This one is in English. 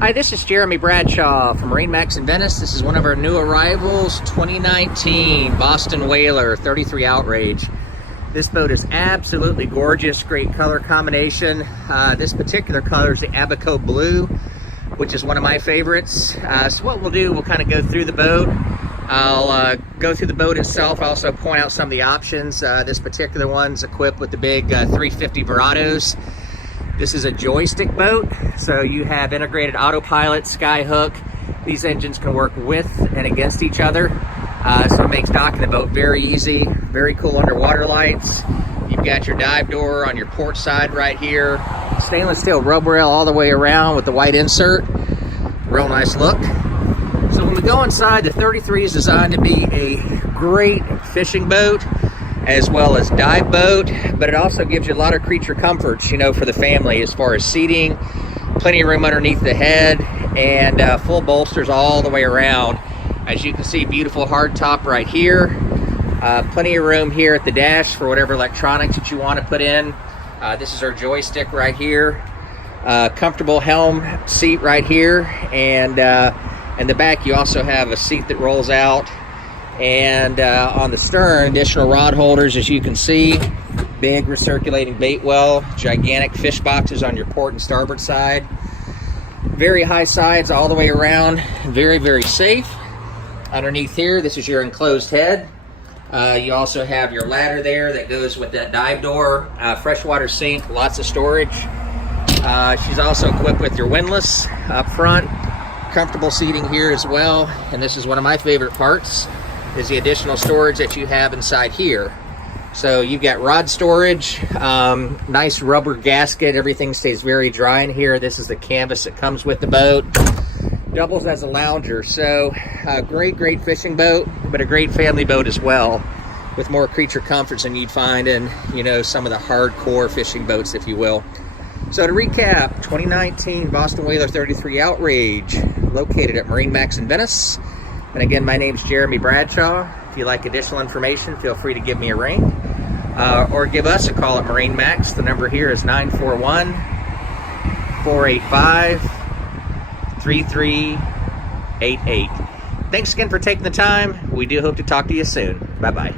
Hi, this is Jeremy Bradshaw from MarineMax in Venice. This is one of our new arrivals, 2019 Boston Whaler 33 Outrage. This boat is absolutely gorgeous, great color combination. This particular color is the Abaco Blue, which is one of my favorites. So what we'll do, we'll kind of go through the boat. I'll go through the boat itself, also point out some of the options. This particular one's equipped with the big 350 Verados. This is a joystick boat, so you have integrated autopilot, skyhook. These engines can work with and against each other, so it makes docking the boat very easy. Very cool underwater lights. You've got your dive door on your port side right here. Stainless steel rub rail all the way around with the white insert. Real nice look. So when we go inside, the 33 is designed to be a great fishing boat as well as dive boat, but it also gives you a lot of creature comforts, you know, for the family, as far as seating, plenty of room underneath the head, and full bolsters all the way around. As you can see, beautiful hard top right here. Plenty of room here at the dash for whatever electronics that you want to put in. This is our joystick right here. Comfortable helm seat right here, and in the back you also have a seat that rolls out. And on the stern, additional rod holders, as you can see. Big recirculating bait well, gigantic fish boxes on your port and starboard side. Very high sides all the way around, very, very safe. Underneath here, this is your enclosed head. You also have your ladder there that goes with that dive door, freshwater sink, lots of storage. She's also equipped with your windlass up front. Comfortable seating here as well, and this is one of my favorite parts, is the additional storage that you have inside here. So you've got rod storage, nice rubber gasket, everything stays very dry in here. This is the canvas that comes with the boat. Doubles as a lounger, so a great fishing boat, but a great family boat as well, with more creature comforts than you'd find in, you know, some of the hardcore fishing boats, if you will. So to recap, 2019 Boston Whaler 33 Outrage, located at MarineMax in Venice. And again, my name's Jeremy Bradshaw. If you like additional information, feel free to give me a ring or give us a call at MarineMax. The number here is 941-485-3388. Thanks again for taking the time. We do hope to talk to you soon. Bye-bye.